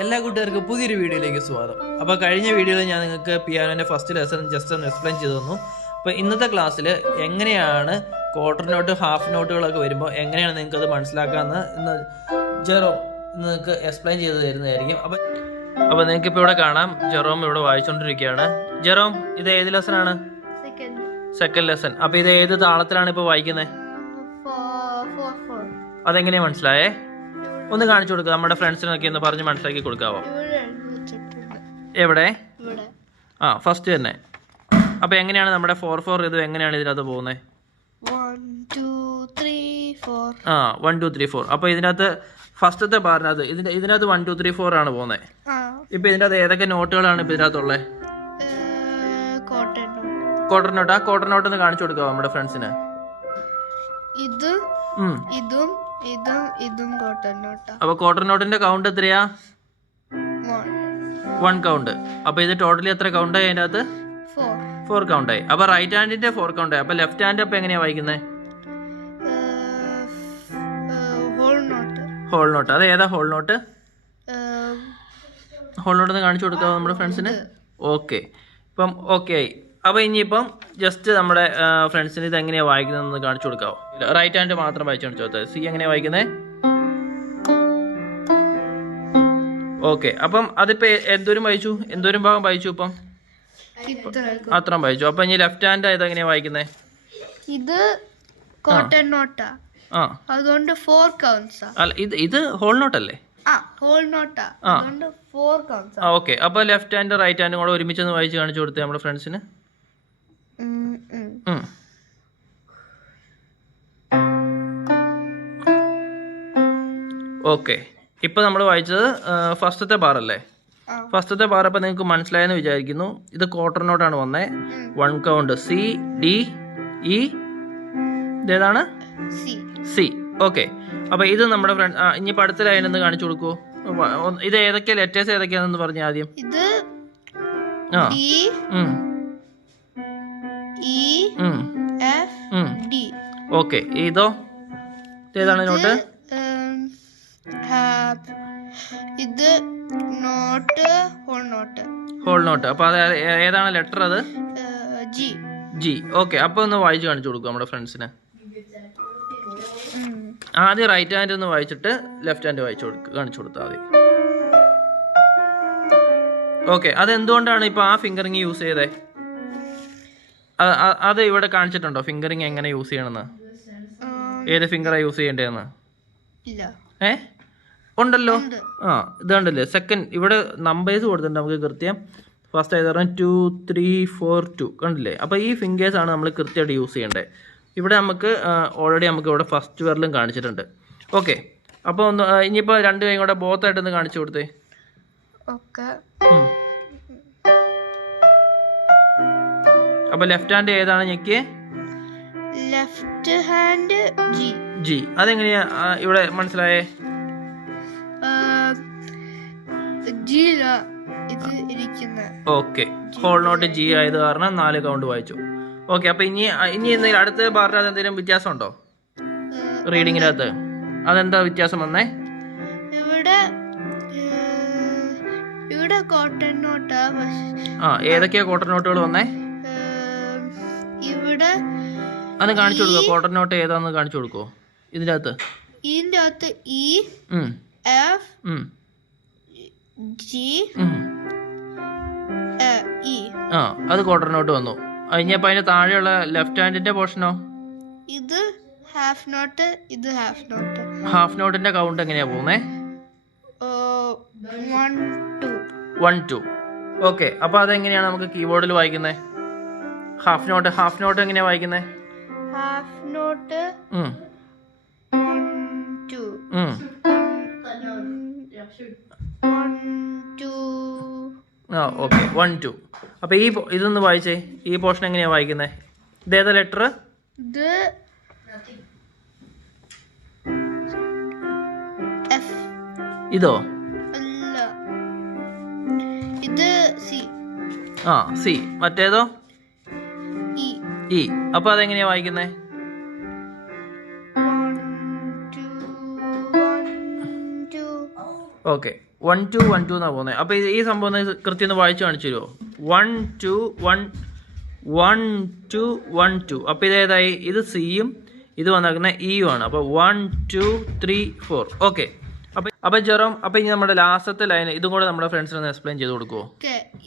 എല്ലാ കൂട്ടുകാർക്കും പുതിയൊരു വീഡിയോയിലേക്ക് സ്വാഗതം. അപ്പോൾ കഴിഞ്ഞ വീഡിയോയിൽ ഞാൻ നിങ്ങൾക്ക് പിയാനോൻ്റെ ഫസ്റ്റ് ലെസൺ ജസ്റ്റ് ഒന്ന് എക്സ്പ്ലെയിൻ ചെയ്തു തന്നു. അപ്പോൾ ഇന്നത്തെ ക്ലാസ്സിൽ എങ്ങനെയാണ് ക്വാർട്ടർ നോട്ട് ഹാഫ് നോട്ടുകളൊക്കെ വരുമ്പോൾ എങ്ങനെയാണ് നിങ്ങൾക്കത് മനസ്സിലാക്കാമെന്ന് ഇന്ന് ജെറോം നിങ്ങൾക്ക് എക്സ്പ്ലെയിൻ ചെയ്ത് തരുന്നതായിരിക്കും. അപ്പോൾ നിങ്ങൾക്കിപ്പോൾ ഇവിടെ കാണാം, ജെറോം ഇവിടെ വായിച്ചുകൊണ്ടിരിക്കുകയാണ്. ജെറോം, ഇത് ഏത് ലെസനാണ്? Second lesson. അപ്പോൾ ഇത് ഏത് താളത്തിലാണ് ഇപ്പോൾ വായിക്കുന്നത്? അതെങ്ങനെയാണ് മനസ്സിലായേ? ഒന്ന് കാണിച്ചു കൊടുക്കുക, നമ്മുടെ ഫ്രണ്ട്സിനൊക്കെ ഒന്ന് പറഞ്ഞ് മനസ്സിലാക്കി കൊടുക്കാവോ? എവിടെ? ഫസ്റ്റ് തന്നെ. അപ്പൊ എങ്ങനെയാണ് നമ്മുടെ 4/4 ഇത് എങ്ങനെയാണ് ഇതിനകത്ത് പോകുന്നത്? 1 2 3 4. 1 2 3 4. അപ്പൊ ഇതിനകത്ത് ഫസ്റ്റത്തെ ബാറിനകത്ത് ഇതിനകത്ത് 1 2 3 4 ആണ് പോകുന്നത്. ഇപ്പൊ ഇതിനകത്ത് ഏതൊക്കെ നോട്ടുകളാണ് ഇപ്പൊ ഇതിനകത്തുള്ളത്? Quarter note. ആ ക്വാർട്ടർ നോട്ട് ഒന്ന് കാണിച്ചു കൊടുക്കാവോ നമ്മുടെ ഫ്രണ്ട്സിന്? അപ്പൊ ക്വാർട്ടർ നോട്ടിന്റെ കൗണ്ട് എത്രയാ? 1 കൗണ്ട്. അപ്പൊ ഇത് ടോട്ടലി എത്ര കൗണ്ട് ആയി? അതിന്റെ അകത്ത് 4 കൗണ്ട് ആയി. അപ്പൊ റൈറ്റ് ഹാൻഡിന്റെ 4 കൗണ്ട് ആയി. അപ്പൊ ലെഫ്റ്റ് ഹാൻഡ് അപ്പൊ എങ്ങനെയാ വായിക്കുന്നത്? Whole note. അത് ഏതാ ഹോൾ നോട്ട്? ഹോൾ നോട്ട് ഒന്ന് കാണിച്ചു കൊടുക്കാവോ നമ്മുടെ ഫ്രണ്ട്സിന്? ഓക്കെ, ഇപ്പം ഓക്കെ ആയി. അപ്പോൾ ഇനിയിപ്പം ജസ്റ്റ് നമ്മുടെ ഫ്രണ്ട്സിന് ഇത് എങ്ങനെയാണ് വായിക്കുന്നതെന്ന് കാണിച്ചു കൊടുക്കാവോ? റൈറ്റ് ഹാൻഡ് മാത്രം വായിച്ചു കാണിച്ചു കൊടുത്തത്. സി എങ്ങനെയാണ് വായിക്കുന്നത്? ഓക്കെ, അപ്പം അതിപ്പോൾ എന്തോരം വായിച്ചു? എന്തോരം ഭാഗം വായിച്ചു? ഇപ്പം അത്രയും വായിച്ചു. അപ്പം ഇനി ലെഫ്റ്റ് ഹാൻഡ് ഇതെങ്ങനെയാണ് വായിക്കുന്നത്? ഇത് ക്വാർട്ടർ നോട്ടാ, അതുകൊണ്ട് 4 കൗണ്ട്സ്. അല്ല, ഇത് ഹോൾ നോട്ടല്ലേ? ഹോൾ നോട്ടാ, അതുകൊണ്ട് 4 കൗണ്ട്സ്. ഓക്കെ, അപ്പോൾ ലെഫ്റ്റ് ഹാൻഡ് റൈറ്റ് ഹാൻഡും കൂടെ ഒരുമിച്ചൊന്ന് വായിച്ച് കാണിച്ചു കൊടുത്തേ നമ്മുടെ ഫ്രണ്ട്സിന്. ഓക്കെ, ഇപ്പൊ നമ്മൾ വായിച്ചത് ഫസ്റ്റത്തെ ബാറല്ലേ? ഫസ്റ്റത്തെ ബാർ അപ്പം നിങ്ങൾക്ക് മനസ്സിലായെന്ന് വിചാരിക്കുന്നു. ഇത് ക്വാർട്ടർ നോട്ടാണ് വന്നേ. 1 കൗണ്ട് സി ഡി ഇ. ഇതേതാണ്? സി. ഓക്കെ, അപ്പൊ ഇത് നമ്മുടെ ഫ്രണ്ട്. ഇനിയിപ്പോൾ അടുത്ത ലൈൻ ഒന്ന് കാണിച്ചു കൊടുക്കുവോ? ഇത് ഏതൊക്കെയാ ലെറ്റേഴ്സ് ഏതൊക്കെയാണെന്ന് പറഞ്ഞ ആദ്യം. ഇത് ഓക്കെ, ഇതോ? ഏതാണ് നോട്ട്? ഇത് നോട്ട് ഹോൾ നോട്ട്. അപ്പൊ അത് ഏതാണ് ലെറ്റർ? അത് ജി. ഓക്കെ, അപ്പൊ ഒന്ന് വായിച്ചു കാണിച്ചു കൊടുക്കും നമ്മുടെ ഫ്രണ്ട്സിന്. ആദ്യം റൈറ്റ് ഹാൻഡ് ഒന്ന് വായിച്ചിട്ട് ലെഫ്റ്റ് ഹാൻഡ് കാണിച്ചു കൊടുത്താൽ മതി. ഓക്കെ, അതെന്തുകൊണ്ടാണ് ഇപ്പൊ ആ ഫിംഗറിങ് യൂസ് ചെയ്തേ? അത് ഇവിടെ കാണിച്ചിട്ടുണ്ടോ ഫിംഗറിങ് എങ്ങനെ യൂസ് ചെയ്യണമെന്ന്? ഏത് ഫിംഗറാണ് യൂസ് ചെയ്യേണ്ടതെന്ന്? ഉണ്ടല്ലോ. ഇത് കണ്ടല്ലേ സെക്കൻഡ്. ഇവിടെ നമ്പേഴ്സ് കൊടുത്തിട്ടുണ്ട് നമുക്ക് കൃത്യം. ഫസ്റ്റ് ആയത് പറഞ്ഞാൽ 2 3 4 2 കണ്ടില്ലേ? അപ്പോൾ ഈ ഫിംഗേഴ്സ് ആണ് നമ്മൾ കൃത്യമായിട്ട് യൂസ് ചെയ്യേണ്ടത്. ഇവിടെ നമുക്ക് ഓൾറെഡി നമുക്ക് ഇവിടെ ഫസ്റ്റ് വിരലും കാണിച്ചിട്ടുണ്ട്. ഓക്കെ, അപ്പോൾ ഒന്ന് ഇനിയിപ്പോൾ രണ്ട് കൈയും കൂടെ ബോത്തായിട്ടൊന്ന് കാണിച്ചു കൊടുത്തേ. അപ്പൊ ലെഫ്റ്റ് ഹാൻഡ് ഏതാണ് ഞെക്കിയേ? Left hand G. അതെങ്ങനെയാ ഇവിടെ മനസ്സിലായേ? ഓക്കെ, ഹോൾ നോട്ട് ജി ആയത് കാരണം 4 കൗണ്ട് വായിച്ചു. ഓക്കെ, അപ്പൊ ഇനി എന്തെങ്കിലും അടുത്ത ബാറിനകത്ത് എന്തെങ്കിലും വ്യത്യാസം ഉണ്ടോ റീഡിങ്ങിനകത്ത്? അതെന്താ വ്യത്യാസം വന്നേ? ഇവിടെ ക്വാർട്ടർ നോട്ടാ. ഏതൊക്കെയാ ക്വാർട്ടർ നോട്ടുകൾ വന്നേ? ഇവിടെ അത് കാണിച്ചു കൊടുക്കോ? ക്വാർട്ടർ നോട്ട് ഏതാന്ന് കാണിച്ചു കൊടുക്കോ? ഇതിന്റെ അകത്ത് ഇ എഫ് ജി ഇ. അത് ക്വാർട്ടർ നോട്ട് വന്നു. ഇനിയപ്പോ അതിന്റെ താഴെയുള്ള ലെഫ്റ്റ് ഹാൻഡിന്റെ പോർഷനോ? ഇത് ഹാഫ് നോട്ട്, ഇത് ഹാഫ് നോട്ട്. ഹാഫ് നോട്ടിന്റെ കൗണ്ട് എങ്ങനെയാ പോകുന്നേ? 1 2. ഓക്കെ, അപ്പൊ അതെങ്ങനെയാണ് നമുക്ക് കീബോർഡിൽ വായിക്കുന്നത്? ഹാഫ് നോട്ട് എങ്ങനെയാ വായിക്കുന്നത്? Half not 1 2 okay, 1 2. അപ്പൊ ഇതൊന്ന് വായിച്ചേ. ഈ പോർഷൻ എങ്ങനെയാ വായിക്കുന്നത്? ഇതേതാ ലെറ്റർ? ഇത് എഫ്. ഇതോ? അല്ല, ഇത് സി. സി. മറ്റേതോ? ഇ. അപ്പൊ അതെങ്ങനെയാ വായിക്കുന്നത്? 1 2 1 2. ഓക്കെ, 1 2 1 2 എന്നാണ് പോകുന്നത്. അപ്പോൾ ഈ സംഭവം കൃത്യം ഒന്ന് വായിച്ച് കാണിച്ചു തരുമോ? 1 2 1 1 2 1 2. അപ്പോൾ ഇതേതായി? ഇത് സിയും ഇത് വന്നേക്കുന്ന ഇയും ആണ്. അപ്പോൾ 1 2 3 4. ഓക്കെ. അപ്പോൾ ജെറോം, അപ്പോൾ ഇനി നമ്മുടെ ലാസ്റ്റത്തെ ലൈൻ ഇതും കൂടെ നമ്മുടെ ഫ്രണ്ട്സിനൊന്ന് എക്സ്പ്ലെയിൻ ചെയ്ത് കൊടുക്കുമോ?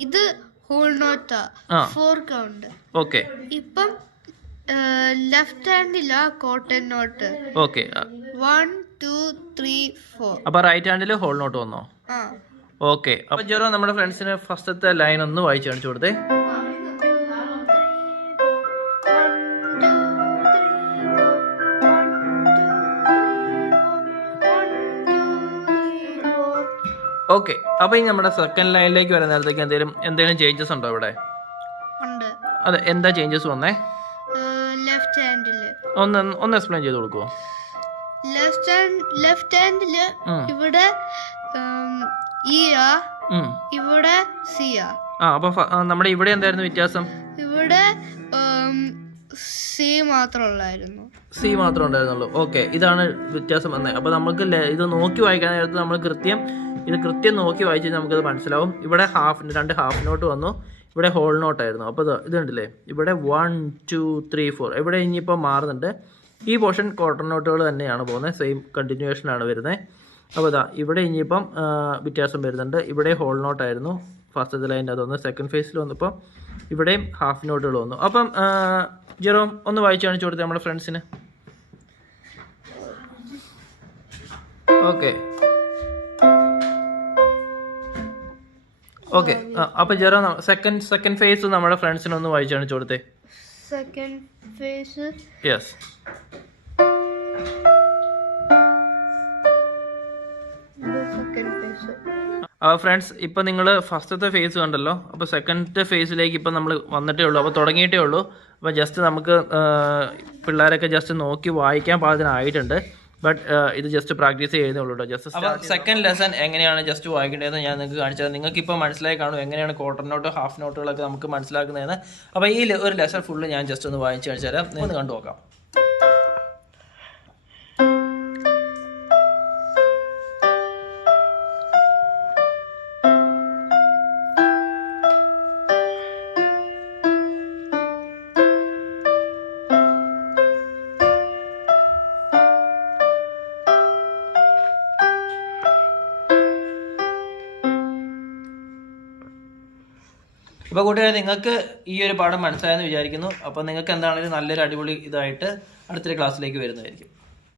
ഇത് ഹോൾ നോട്ടാ, 4 കൗണ്ട്. ഓക്കെ. ഇപ്പം ലെഫ്റ്റ് ഹാൻഡിലാ കോട്ടൺ നോട്ട്. ഓക്കെ. 1 2 3 4. അപ്പോൾ റൈറ്റ് ഹാൻഡിൽ ഹോൾ നോട്ട് വന്നോ? ഓക്കെ. അപ്പോൾ ജെറോ നമ്മുടെ ഫ്രണ്ട്സിന് ഫസ്റ്റത്തെ ലൈൻ ഒന്ന് വായിച്ച് കാണിച്ചു കൊടുത്തേ. ഓക്കെ. അപ്പോൾ ഇനി നമ്മുടെ സെക്കൻഡ് ലൈനിലേക്ക് വരുന്ന നേരത്തേക്ക് എന്തെങ്കിലും ചേഞ്ചസ് ഉണ്ടോ ഇവിടെ? അതെ, എന്താ ചേഞ്ചസ് വന്നേ? ലെഫ്റ്റ് ഹാൻഡില് ഒന്ന് എക്സ്പ്ലെയിൻ ചെയ്ത് കൊടുക്കുമോ? ലെഫ്റ്റ് ഹാൻഡില് ഇവിടെ ഇവിടെ സിയാ. അപ്പൊ നമ്മുടെ ഇവിടെ എന്തായിരുന്നു വ്യത്യാസം? ഇവിടെ സി മാത്രം ഉള്ളായിരുന്നു. സി മാത്രം ഉണ്ടായിരുന്നുള്ളൂ. ഓക്കെ, ഇതാണ് വ്യത്യാസം വന്നത്. അപ്പോൾ നമുക്ക് ഇത് നോക്കി വായിക്കാൻ നേരത്ത് നമ്മൾ കൃത്യം നോക്കി വായിച്ച് നമുക്കത് മനസ്സിലാവും. ഇവിടെ രണ്ട് ഹാഫ് നോട്ട് വന്നു, ഇവിടെ ഹോൾ നോട്ടായിരുന്നു. അപ്പോൾ ഇതുണ്ടല്ലേ, ഇവിടെ 1 2 3 4. ഇവിടെ ഇനിയിപ്പോൾ മാറുന്നുണ്ട്. ഈ പോർഷൻ ക്വാർട്ടർ നോട്ടുകൾ തന്നെയാണ് പോകുന്നത്, സെയിം കണ്ടിന്യൂവേഷനാണ് വരുന്നത്. അപ്പോൾ ഇവിടെ ഇനിയിപ്പം വ്യത്യാസം വരുന്നുണ്ട്. ഇവിടെ ഹോൾ നോട്ടായിരുന്നു ഫസ്റ്റത്തെ ലൈൻ്റെ, അതൊന്ന് സെക്കൻഡ് ഫേസിൽ വന്നപ്പോൾ ഇവിടെയും ഹാഫ് നോട്ടുകൾ വന്നു. അപ്പം ജെറോം ഒന്ന് വായിച്ച് കാണിച്ചു കൊടുത്തേ നമ്മുടെ ഫ്രണ്ട്സിന്. ഓക്കെ. ഓക്കെ. അപ്പോൾ ജെറോ സെക്കൻഡ് ഫേസ് നമ്മുടെ ഫ്രണ്ട്സിന് ഒന്ന് വായിച്ച് കാണിച്ചു കൊടുത്തേ. Second phase. യെസ്. ഫ്രണ്ട്സ്, ഇപ്പം നിങ്ങൾ ഫസ്റ്റത്തെ ഫേസ് കണ്ടല്ലോ. അപ്പോൾ സെക്കൻഡ് ഫേസിലേക്ക് ഇപ്പം നമ്മൾ വന്നിട്ടേ ഉള്ളൂ, അപ്പോൾ തുടങ്ങിയിട്ടേ ഉള്ളൂ. അപ്പോൾ ജസ്റ്റ് നമുക്ക് പിള്ളേരൊക്കെ ജസ്റ്റ് നോക്കി വായിക്കാൻ പാകത്തിനായിട്ടുണ്ട്. ബട്ട് ഇത് ജസ്റ്റ് പ്രാക്ടീസ് ചെയ്യുന്നേ ഉള്ളൂ കേട്ടോ. ജസ്റ്റ് അപ്പോൾ സെക്കൻഡ് ലെസൺ എങ്ങനെയാണ് ജസ്റ്റ് വായിക്കേണ്ടതെന്ന് ഞാൻ നിങ്ങൾക്ക് കാണിച്ചത്. നിങ്ങൾക്ക് ഇപ്പോൾ മനസ്സിലായി കാണും എങ്ങനെയാണ് ക്വാർട്ടർ നോട്ട് ഹാഫ് നോട്ടുകളൊക്കെ നമുക്ക് മനസ്സിലാക്കുന്നതെന്ന്. അപ്പോൾ ഈ ഒരു ലെസൺ ഫുള്ള് ഞാൻ ജസ്റ്റ് ഒന്ന് വായിച്ച് കാണിച്ചു തരാം, ഒന്ന് കണ്ടു നോക്കാം. അപ്പോൾ കൂട്ടുകാരെ, നിങ്ങൾക്ക് ഈ ഒരു പാഠം മനസ്സിലായെന്ന് വിചാരിക്കുന്നു. അപ്പോൾ നിങ്ങൾക്ക് എന്താണെങ്കിലും നല്ലൊരു അടിപൊളി ഇതായിട്ട് അടുത്തൊരു ക്ലാസ്സിലേക്ക് വരുന്നതായിരിക്കും.